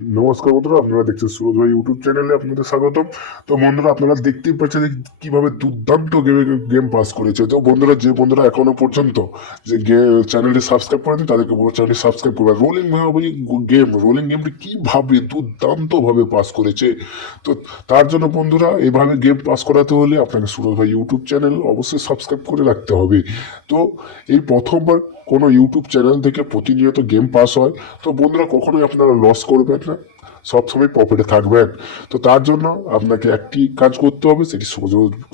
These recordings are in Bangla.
নমস্কার বন্ধুরা, আপনারা দেখছেন সুরজ ভাই ইউটিউব চ্যানেলে আপনাদের স্বাগতম। তো বন্ধুরা, আপনারা দেখতেই পাচ্ছেন যে কিভাবে দুর্দান্ত গেম পাস করেছে। তো বন্ধুরা, যে বন্ধুরা এখনো পর্যন্ত যে চ্যানেলটি সাবস্ক্রাইব করেনি তাদেরকে বলবো চ্যানেলটি সাবস্ক্রাইব করবে। রোলিং গেমটি কিভাবে দুর্দান্ত ভাবে পাস করেছে। তো তার জন্য বন্ধুরা, এইভাবে গেম পাস করাতে হলে আপনাকে সুরজ ভাই ইউটিউব চ্যানেল অবশ্যই সাবস্ক্রাইব করে রাখতে হবে। তো এই প্রথমবার কোনো ইউটিউব চ্যানেল থেকে প্রতিনিয়ত গেম পাস হয়। তো বন্ধুরা, কখনোই আপনারা লস করবেন না, সবসময় প্রফিটে থাকবেন। তো তার জন্য আপনাকে একটি কাজ করতে হবে, সেটি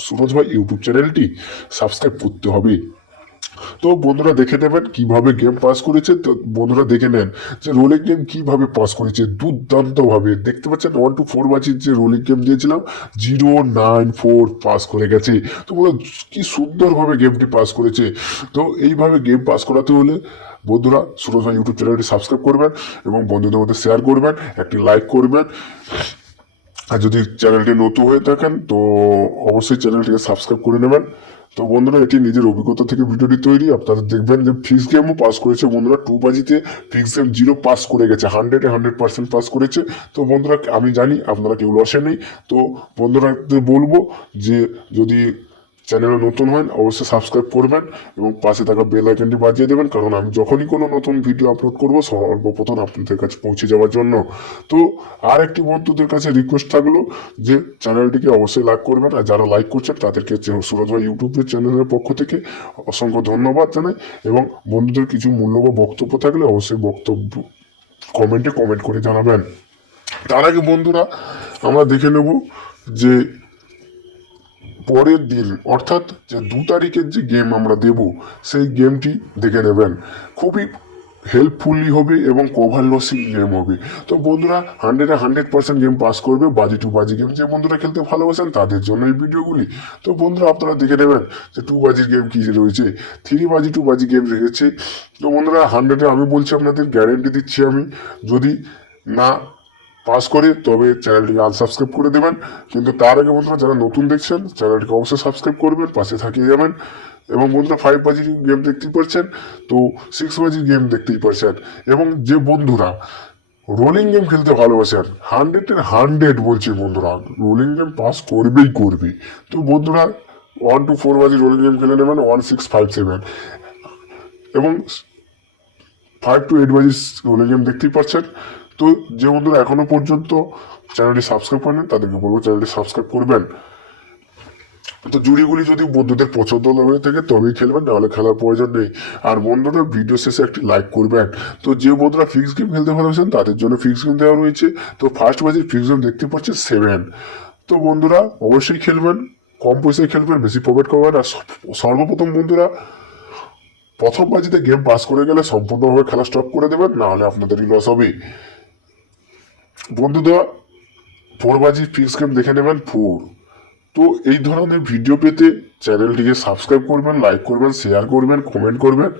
সুরজ ভাই ইউটিউব চ্যানেলটি সাবস্ক্রাইব করতে হবে। তো বন্ধুরা দেখে নেবেন কিভাবে গেম পাস করেছে। তো বন্ধুরা দেখে নেন যে রোলিং গেম কিভাবে পাস করেছে দুর্দান্ত ভাবে। দেখতে পাচ্ছেন 1 to 4 বাজির যে রোলিং গেম দিয়েছিলাম 094 পাস করে গেছে। তো বন্ধুরা, কি সুন্দরভাবে গেমটি পাস করেছে। তো এইভাবে গেম পাস করাতে হলে বন্ধুরা সুরজ ভাই ইউটিউব চ্যানেলটি সাবস্ক্রাইব করবেন এবং বন্ধুদের মধ্যে শেয়ার করবেন, একটি লাইক করবেন। আর যদি চ্যানেলটি নতুন হয়ে থাকেন তো অবশ্যই চ্যানেলটিকে সাবস্ক্রাইব করে নেবেন। তো বন্ধুরা, এটি নিজের অভিজ্ঞতা থেকে ভিডিওটি তৈরি। আপনারা দেখবেন যে ফিক্স গেমও পাস করেছে বন্ধুরা। 2 বাজিতে ফিক্স গেম 0 পাস করে গেছে, 100% পাস করেছে। তো বন্ধুরা, আমি জানি আপনারা কেউ লসে নেই। তো বন্ধুরা বলবো যে যদি চ্যানেলে নতুন হন অবশ্যই সাবস্ক্রাইব করবেন এবং পাশে থাকা বেল আইকনটি বাজিয়ে দেবেন, কারণ আমি যখনই কোনো নতুন ভিডিও আপলোড করব সর্বপ্রথম আপনাদের কাছে পৌঁছে যাওয়ার জন্য। তো আর একটি বন্ধুদের কাছে রিকোয়েস্ট থাকলো যে চ্যানেলটিকে অবশ্যই লাইক করবেন, আর যারা লাইক করছেন তাদেরকে সুরজ ভাই ইউটিউবের চ্যানেলের পক্ষ থেকে অসংখ্য ধন্যবাদ জানাই। এবং বন্ধুদের কিছু মূল্যবান বক্তব্য থাকলে অবশ্যই বক্তব্য কমেন্ট করে জানাবেন। তার আগে বন্ধুরা, আমরা দেখে নেব যে পরের দিন অর্থাৎ যে 2 তারিখের যে গেম আমরা দেব সেই গেমটি দেখে নেবেন। খুবই হেল্পফুলি হবে এবং কভার লসিং গেম হবে। তো বন্ধুরা, 100% গেম পাস করবে বাজি টু বাজি গেম। যে বন্ধুরা খেলতে ভালোবাসেন তাদের জন্য এই ভিডিওগুলি। তো বন্ধুরা, আপনারা দেখে নেবেন যে 2 বাজির গেম কী রয়েছে। 3 বাজি 2 বাজি গেম রেখেছে। তো বন্ধুরা, 100-এ আমি বলছি, আপনাদের গ্যারেন্টি দিচ্ছি আমি, যদি না পাস করে তবে চ্যানেলটিকে আনসাবস্ক্রাইব করে দেবেন। কিন্তু তার আগে বন্ধুরা, যারা নতুন দেখছেন চ্যানেলটিকে অবশ্যই সাবস্ক্রাইব করবেন, পাশে থাকিয়ে যাবেন। এবং বন্ধুরা, 5 বাজির গেম দেখতেই পারছেন, তো 6 বাজির গেম দেখতেই পারছেন। এবং যে বন্ধুরা রোলিং গেম খেলতে ভালোবাসেন, 100-100 বলছি বন্ধুরা, রোলিং গেম পাস করবেই করবে। তো বন্ধুরা, 1 to 4 বাজির রোলিং গেম খেলে নেবেন 1657, এবং 5 to 8 বাজির রোলিং গেম দেখতেই পাচ্ছেন। তো যে বন্ধুরা এখনো পর্যন্ত চ্যানেলটি সাবস্ক্রাইব করেন তাদেরকে বলবো চ্যানেলটি সাবস্ক্রাইব করবেন। তো জুড়িগুলি যদি বন্ধুদের পছন্দ হয়ে থাকে তবেই খেলবেন, নাহলে খেলার প্রয়োজন নেই। আর বন্ধুরা, ভিডিও শেষে একটি লাইক করবেন। তো যে বন্ধুরা ফিক্স গেম খেলতে ভালোবাসেন তাদের জন্য ফিক্স গেম দেওয়া রয়েছে। তো ফার্স্ট বাজির ফিক্স গেম দেখতে পাচ্ছেন 7। তো বন্ধুরা অবশ্যই খেলবেন, কম পয়সায় খেলবেন, বেশি প্রফিট করবেন। আর সর্বপ্রথম বন্ধুরা, প্রথম বাজিতে গেম পাস করে গেলে সম্পূর্ণভাবে খেলা স্টপ করে দেবেন, নাহলে আপনাদেরই লস হবে। বন্ধুরা, 4 বাজির ফিক্স গেম দেখে নেবেন 4। তো এই ধরনের ভিডিও পেতে চ্যানেলটিকে সাবস্ক্রাইব করবেন, লাইক করবেন, শেয়ার করবেন, কমেন্ট করবেন।